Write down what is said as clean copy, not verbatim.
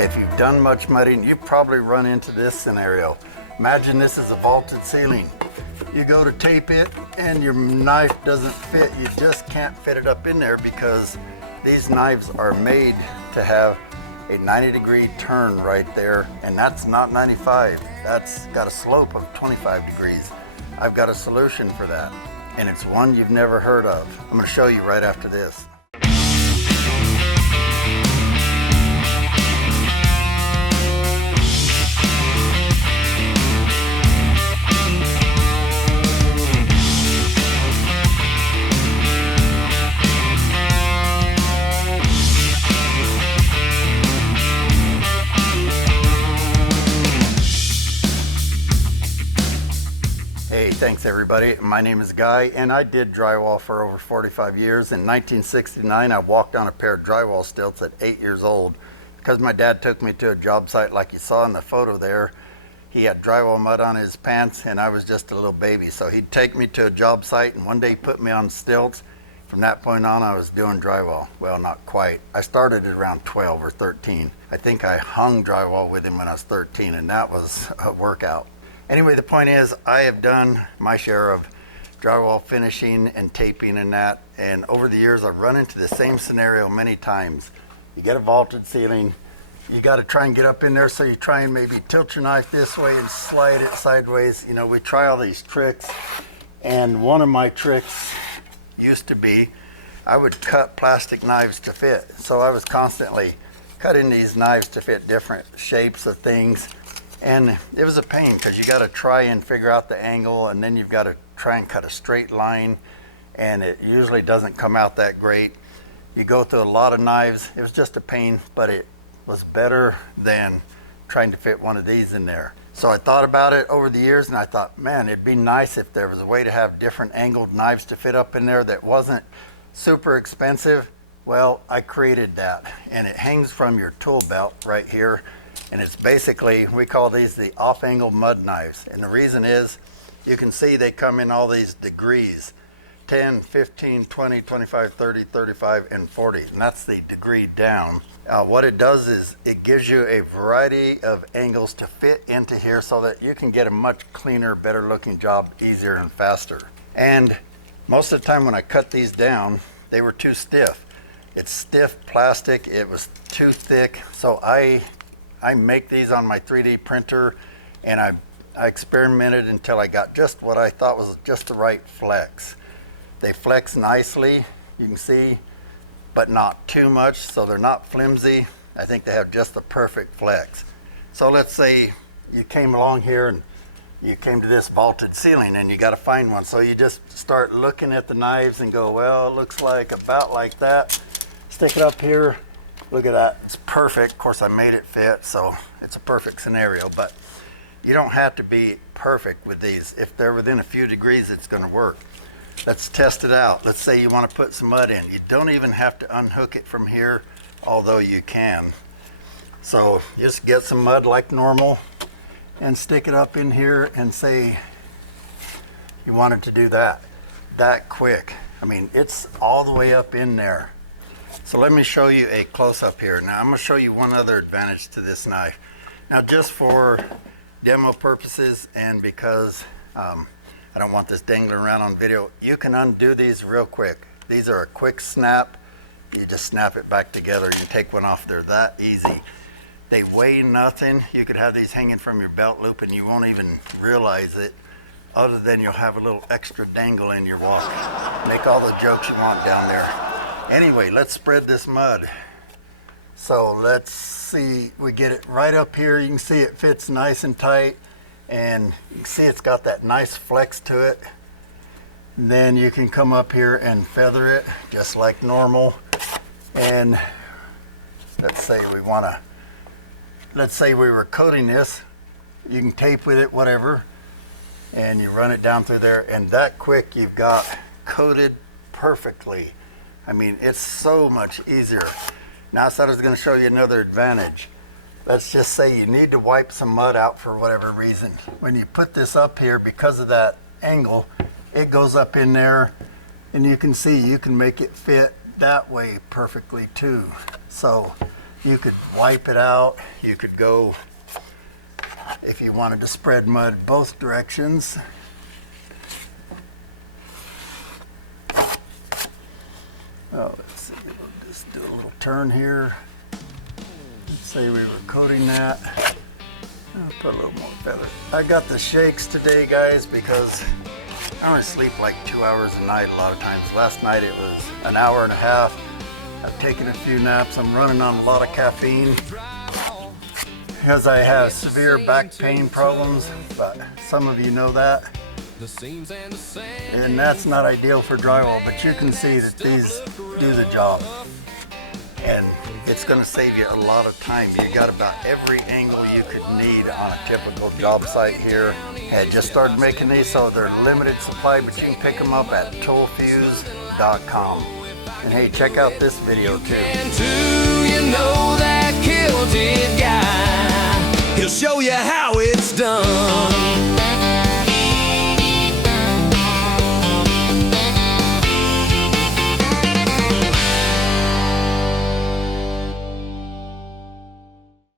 If you've done much mudding, you've probably run into this scenario. Imagine this is a vaulted ceiling. You go to tape it and your knife doesn't fit. You just can't fit it up in there because these knives are made to have a 90-degree turn right there, and that's not 95. That's got a slope of 25 degrees. I've got a solution for that, and it's one you've never heard of. I'm going to show you right after this. Hey, thanks everybody. My name is Guy and I did drywall for over 45 years. In 1969, I walked on a pair of drywall stilts at 8 years old because my dad took me to a job site like you saw in the photo there. He had drywall mud on his pants and I was just a little baby. So he'd take me to a job site and one day he put me on stilts. From that point on, I was doing drywall. Well, not quite. I started at around 12 or 13. I think I hung drywall with him when I was 13 and that was a workout. Anyway, the point is, I have done my share of drywall finishing and taping and that, and over the years I've run into the same scenario many times. You get a vaulted ceiling, you got to try and get up in there, so you try and maybe tilt your knife this way and slide it sideways. You know, we try all these tricks, and one of my tricks used to be I would cut plastic knives to fit. So I was constantly cutting these knives to fit different shapes of things. And it was a pain because you got to try and figure out the angle, and then you've got to try and cut a straight line, and it usually doesn't come out that great. You go through a lot of knives. It was just a pain, but it was better than trying to fit one of these in there. So I thought about it over the years and I thought, man, it'd be nice if there was a way to have different angled knives to fit up in there that wasn't super expensive. Well, I created that, and it hangs from your tool belt right here. And it's basically, we call these the off-angle mud knives. And the reason is, you can see they come in all these degrees, 10, 15, 20, 25, 30, 35, and 40. And that's the degree down. What it does is it gives you a variety of angles to fit into here so that you can get a much cleaner, better looking job easier and faster. And most of the time when I cut these down, they were too stiff. It's stiff plastic, it was too thick. So I make these on my 3D printer, and I experimented until I got just what I thought was just the right flex. They flex nicely, you can see, but not too much, so they're not flimsy. I think they have just the perfect flex. So let's say you came along here and you came to this vaulted ceiling and you got to find one. So you just start looking at the knives and go, well, it looks like about like that. Stick it up here. Look at that, it's perfect. Of course, I made it fit, so it's a perfect scenario, but you don't have to be perfect with these. If they're within a few degrees, it's gonna work. Let's test it out. Let's say you wanna put some mud in. You don't even have to unhook it from here, although you can. So just get some mud like normal and stick it up in here and say you wanted to do that quick. I mean, it's all the way up in there. So let me show you a close-up here. Now I'm going to show you one other advantage to this knife. Now just for demo purposes and because I don't want this dangling around on video, you can undo these real quick. These are a quick snap. You just snap it back together. You can take one off. They're that easy. They weigh nothing. You could have these hanging from your belt loop and you won't even realize it, other than you'll have a little extra dangle in your walk. Make all the jokes you want down there. Anyway, let's spread this mud. So let's see, we get it right up here. You can see it fits nice and tight, and you can see it's got that nice flex to it. And then you can come up here and feather it just like normal. And let's say we were coating this, you can tape with it, whatever, and you run it down through there, and that quick you've got coated perfectly. I mean, it's so much easier. Now I said I was going to show you another advantage. Let's just say you need to wipe some mud out for whatever reason. When you put this up here, because of that angle, it goes up in there, and you can see you can make it fit that way perfectly too. So You could wipe it out. You could go, if you wanted to spread mud both directions. Oh, let's see, we'll just do a little turn here. Let's say we were coating that. I'll put a little more feather. I got the shakes today, guys, because I only sleep like 2 hours a night a lot of times. Last night it was an hour and a half. I've taken a few naps. I'm running on a lot of caffeine because I have severe back pain problems, but some of you know that. And that's not ideal for drywall, but you can see that these do the job. And it's going to save you a lot of time. You got about every angle you could need on a typical job site here. I just started making these, so they're limited supply, but you can pick them up at ToolFuze.com. And hey, check out this video too. You know that Kilted guy, he'll show you how it's done.